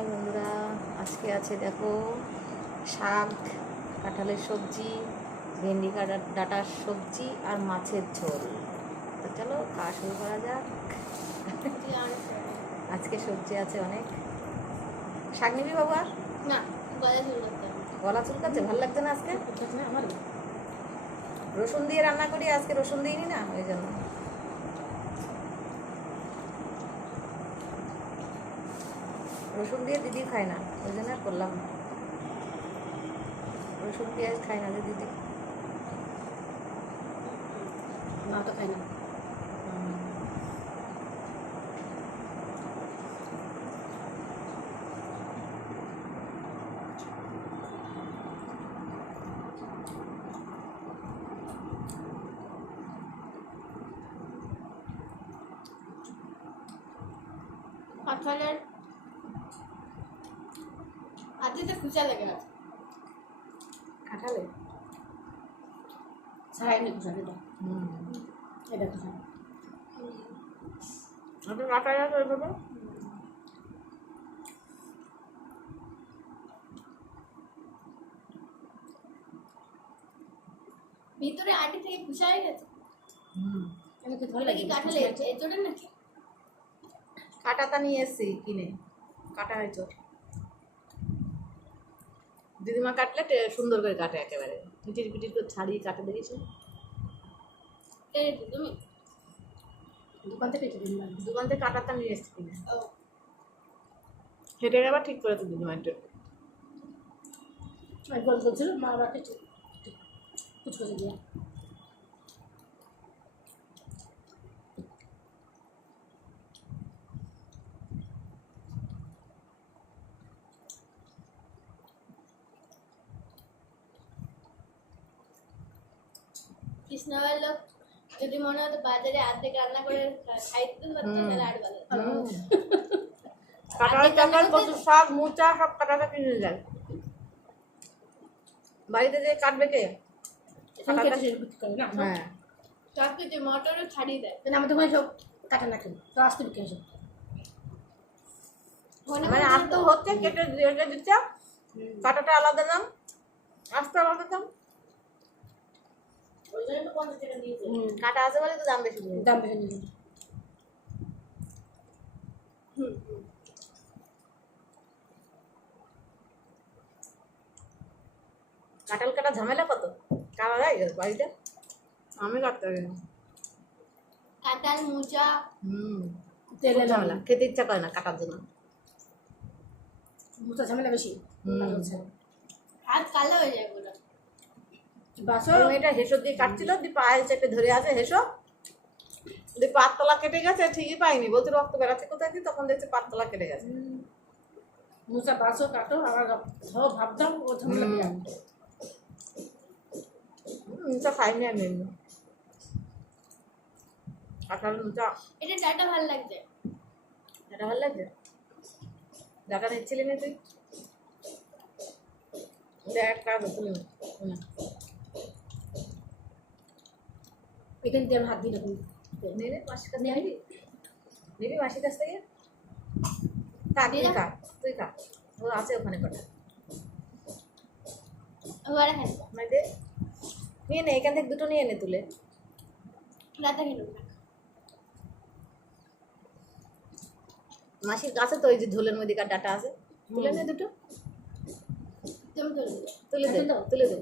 High বন্ধুরা, আজকে আছে দেখো শাক, কাঁঠালের সবজি, ভেন্ডি ডাঁটার সবজি আর মাছের ঝোল। তো চলো খাওয়া শুরু করা যাক। আজকে সবজি আছে অনেক। শাক নিবি বাবু? আর না, গলা চুলকাচ্ছে, ভালো লাগছে না আজকে? আমার রসুন দিয়ে রান্না করি, আজকে রসুন দিইনি না, ওই জন্য। রসুন দিয়ে দিদি খায় না, ওই জন্য আর করলাম না। রসুন পেঁয়াজ খায় না যে দিদি। মা তো খাই না। কাঁঠালের আদিতে খুচা লেগে আছে। কাঁঠালে ছাড়াইনি খুচা এটা। এটা খুচা। আপনি কাটা যাবে ওইভাবে? ভিতরে আটি থেকে খুচা হয়ে গেছে। আমি তো ধরে লাগি কাঁঠালে এতটা নাকি? কাটাটা নিয়ে এসছি কিনে, কাটা হয়েছে। দিদিমা কাটলে সুন্দর করে কাটে, একেবারে পিটির পিটির করে ছাড়িয়ে কাটে, দেখেছো? এই তুমি দোকান থেকে কিনে দোকান থেকে কাটাটা নিয়ে এসছি কিনে। ও হেঁটে আবার ঠিক করে তো দিদিমা একটু। একবার বলছিল মা আমাকে কুচকুচে দিয়ে কৃষ্ণবের লোক যদি মনে হতো বাজারে অর্ধেক রান্না করে খাইতে পারতো তাহলে আর ভালো। কাঁঠালের তরকারি, কচু শাক, মোচা সব কাটাটা কিনে যায়। বাড়িতে যে কাটবে কে? হ্যাঁ, সব কিছু মটরও ছাড়িয়ে দেয়। আমাদের ওখানে সব কাটা না খেয়ে সব আসতে বিক্রি আসে। মানে আস্ত হচ্ছে, কেটে রেখে দিচ্ছে, কাটাটা আলাদা দাম, আস্ত আলাদা দাম। ওই জন্য তো 50 টাকা দিয়েছে। কাটা আছে বলে তো দাম বেশি দিয়ে। দাম বেশি নিয়েছে। কাঁঠাল কাটা ঝামেলা কত, কাটা যায় বাড়িতে? আমি কাটতে পারি না। কাঁঠাল মোচা তেলে ঝামেলা, খেতে ইচ্ছা করে না কাটার জন্য। মোচা ঝামেলা বেশি। হাত কালো হয়ে যায় পুরো। বাসো মেয়েটা হেসো দিয়ে কাটছিল, দিয়ে পায়ে চেপে ধরে আছে হেসো, দিয়ে পাততলা কেটে গেছে, ঠিকই পাইনি, বলছে রক্ত বেড়াচ্ছে কোথায় দিয়ে, তখন দেখছে পাততলা কেটে গেছে। মোচা বাসো কাটো আবার ধরো ভাবতাম ও ঝামেলা বিরাট। মোচা খাইনি আমি এমনি। কাঁঠাল মোচা এটা ডাটা ভালো লাগছে। এটা ভালো লাগছে। ডাটা নিচ্ছিলি না তুই? দেখ কাজ তুলে এখান দিয়ে আমি হাত দিয়ে দেখুন নেবে মাসির কাছ থেকে নিবি, নিবি মাসির কাছ থেকে। থাক, তুই খা, তুই খা, ও আছে ওখানে কটা। ওরা খাই মানে নিয়ে নে, এখান থেকে দুটো নিয়ে নে তুলে। রাতে খেলো না। মাসির কাছে তো ওই যে ঝোলের মধ্যে ডাটা আছে, তুলে নে দুটো, তুমি তো তুলে দে, তুলে দে।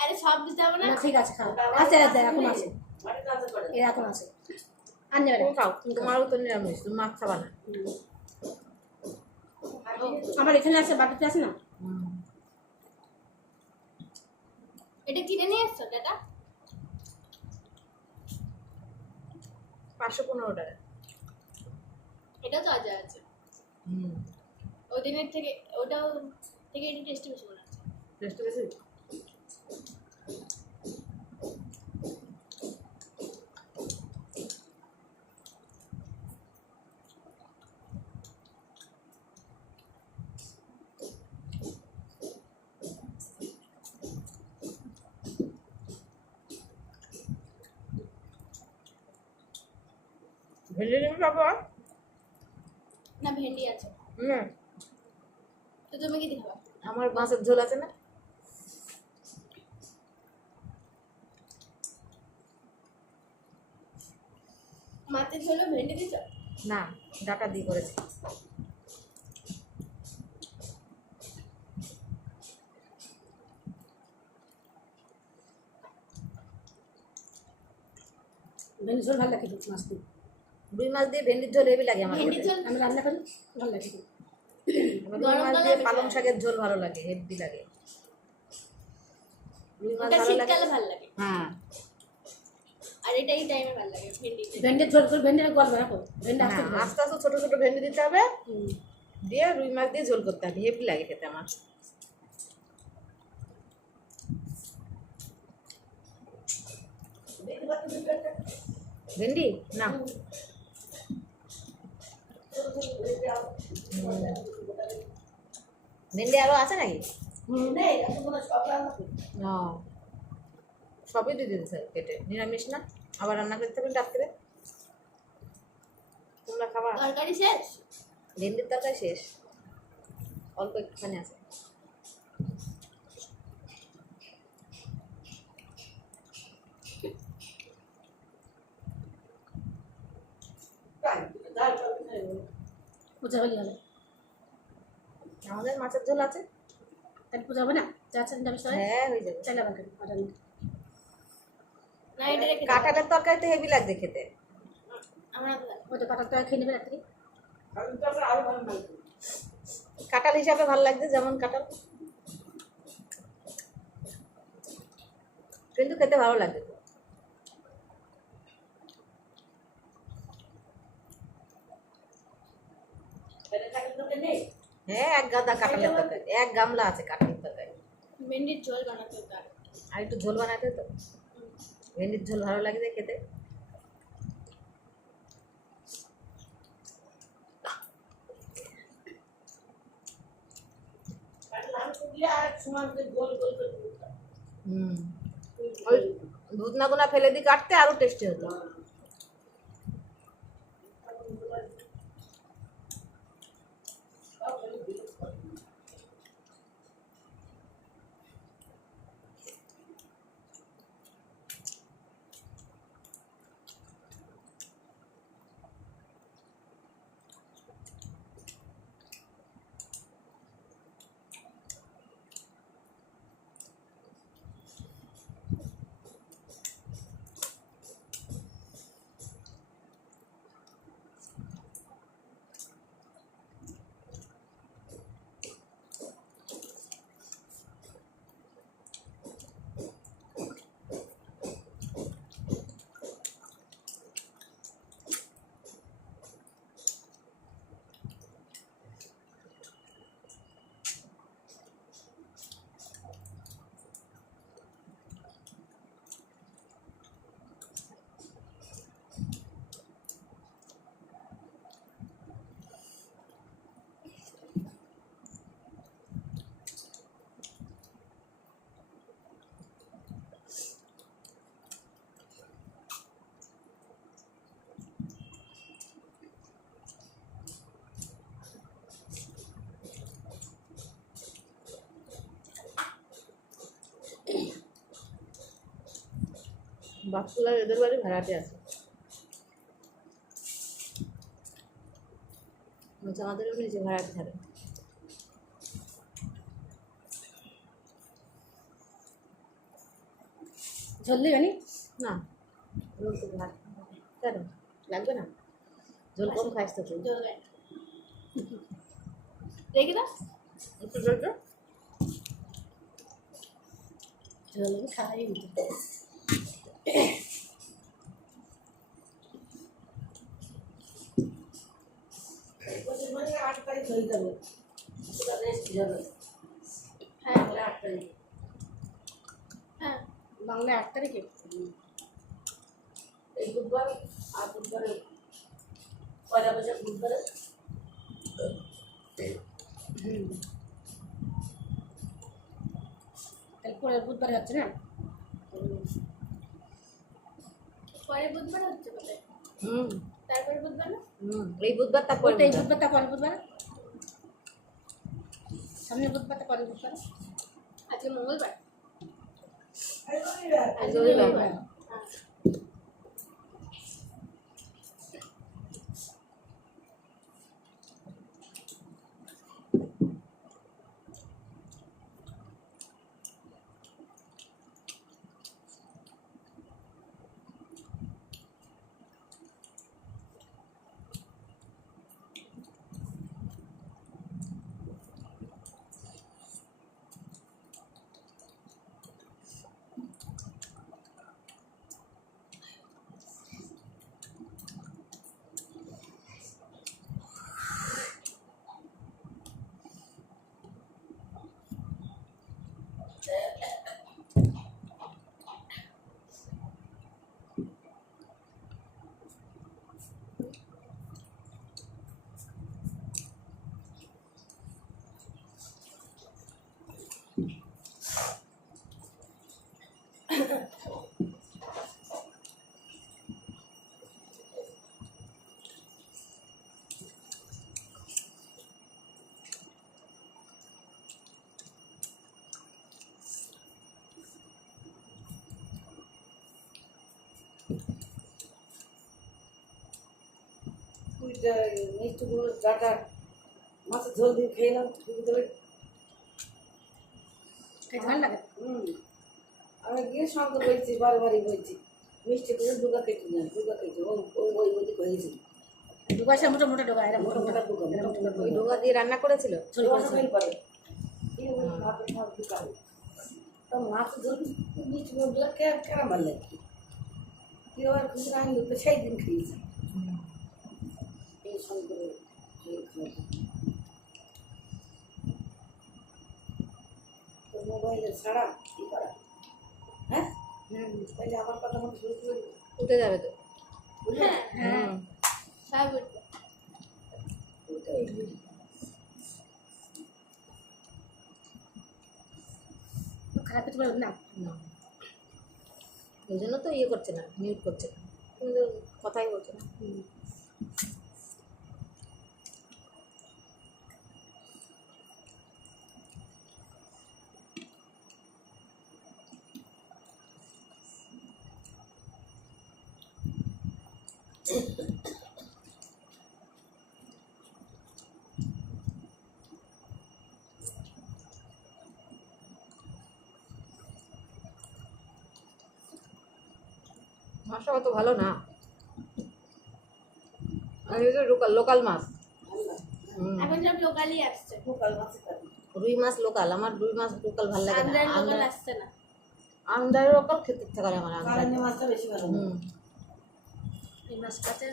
আরে সব দিতে হবে না। ঠিক আছে খাও। আছে আছে এখন আছে। এর এখন আছে। আর নেবে তুমি খাও, তোমারও তো নিরামিষ, তুমি মাছ খাবা না। আমার এখানে আছে, বাটিতে আছে না। এটা কিনে নিয়ে এসছো দাদা? 515 টাকা। এটা তো আজা আছে। ওই দিনের থেকে ওটাও থেকে এটা টেস্টি বেশি মনে হচ্ছে। টেস্ট বেশি। ভেন্ডি নিবি বাবা? না ভেন্ডি আছে। হুম, তো তুমি কি দিয়ে খাবা? আমার মাছের ঝোল আছে না? মাছের ঝোলে ভেন্ডি দিচ্ছ? না, ডাটা দিয়ে করেছি। ভেন্ডি ঝোল ভালো লাগে মাছ দিয়ে। রুই মাছ দিয়ে ভেন্ডির ঝোল হেভি লাগে আমার ভেন্ডির খেতে। ঝোল আমি রান্না করি ভালো লাগে। আমার রুই মাছ দিয়ে গরমকালে পালং বেশি শাকের ঝোল ভালো লাগে, হেভি লাগে। রুই মাছ ওটা ভালো লাগে। শীতকালে ভালো লাগে, হ্যাঁ, আর এটা এই টাইমে ভালো লাগে ভেন্ডি। ভেন্ডির ঝোল করে ভেন্ডির গল্প রাখো। ভেন্ডি আসতে হ্যাঁ, আস্তে আস্তে ছোট ছোট ভেন্ডি দিতে হবে, দিয়ে রুই মাছ দিয়ে ঝোল করতে হবে, হেভি লাগে খেতে আমার। ভেন্ডি না, ভেন্ডি আরো আছে নাকি? না, সবই দিয়ে দিতে হবে কেটে, নিরামিষ না, আবার রান্না করতে হবে রাত্রে। তোমরা খাবা? তরকারি শেষ? ভেন্ডির তরকারি শেষ, অল্প একটুখানি আছে। পূজা হলে হবে। আমাদের মাছের ঝোল আছে। তাহলে পূজা হবে না? চা চান যাবে সবাই? হ্যাঁ, হয়ে যাবে। চাইলে আবার খাবে আর রান্না। না এটা রেখে দাও। কাঁঠালের তরকারি তো হেভি লাগবে খেতে। আমরা তো খাই। ওই তো কাটার তো খেয়ে নেবে রাত্রি। কাঁঠাল হিসাবে ভালো লাগছে, যেমন কাঁঠাল কিন্তু খেতে ভালো লাগবে তো। হ্যাঁ, এক গাদা কাঁঠালের তরকারি, এক গামলা আছে কাঁঠালের তরকারি। ভেন্ডির ঝোল বানাতে হবে আর। আর একটু ঝোল বানাতে তো, ভেন্ডির ঝোল ভালো লাগে যে খেতে। হুম, ওই ধুতনা গুনা ফেলে দিয়ে কাটতে আরো টেস্টি হতো। বাসুলার এদের বাড়ি ভাড়াটে আছে, আমাদেরও নিজে ভাড়াটে থাকে। ঝোল দিবে নি? না, রোজ তো ভাত কেন লাগবে না? ঝোল কম খাইস তো তুই। ঝোল গায়ে। রেখে দাও। একটু ঝোল তো। ঝোল আমি খাই নি। হ্যাঁ হ্যাঁ বাংলা 8 তারিখে। এই বুধবার আর বুধবারে পয়লা বৈশাখ বুধবারে তাহলে পরের বুধবারে হচ্ছে না? পরে বুধবার হচ্ছে কোথায়? হুম, তারপরে বুধবার না? এই বুধবার তারপরে ওটা এই বুধবার। বুধবার তারপরে বুধবার, সামনে বুধবার তারপরে বুধবার। আজকে মঙ্গলবার। আজ রবিবার। হ্যাঁ। মিষ্টিগুলো ডাটা মাছের ঝোল দিয়ে খেয়ে নাও তবে খেতে ভালো লাগে। আমি গিয়ে শঙ্কর বলছি বারবারই বলছি মিষ্টিগুলো ডুগা কেটে নেয় ডুগা কেটে ওই ওদিকে হয়েছে দুগাছা মোটা মোটা ডোকা, এরা মোটা মোটা মোটা মোটা ডুগা মোটা ওই ডোগা দিয়ে রান্না করেছিল। ঝোল করেছে। মাছের ঝোল মিষ্টিগুলো ডুগা কেন ভালো লাগে কেউ আর খুশি না হলে তো সেই দিন খেয়েছি এই শঙ্করের মোবাইলে ছাড়া কি করা হ্যাঁ তাইলে আমার কথা মতো শুরু করে উঠে যাবে তো। হ্যাঁ, হুম। সব উঠবে। খারাপ কিছু বলবেন না। না। ওই জন্য তো ইয়ে করছে না, মিউট করছে না, কিন্তু কথাই বলছে না। মাছটা অত ভালো না, আর এটা লোকাল লোকাল মাছ। এখন সব লোকালই আসছে। লোকাল মাছের কাজ রুই মাছ লোকাল, আমার রুই মাছ লোকাল ভালো লাগে না। আন্দার লোকাল আসছে না। আন্দারের লোকাল খেতে ইচ্ছা করে আমার। আন্দার কারেন্টের মাছটা বেশি ভালো হুম। এই মাছ কাছে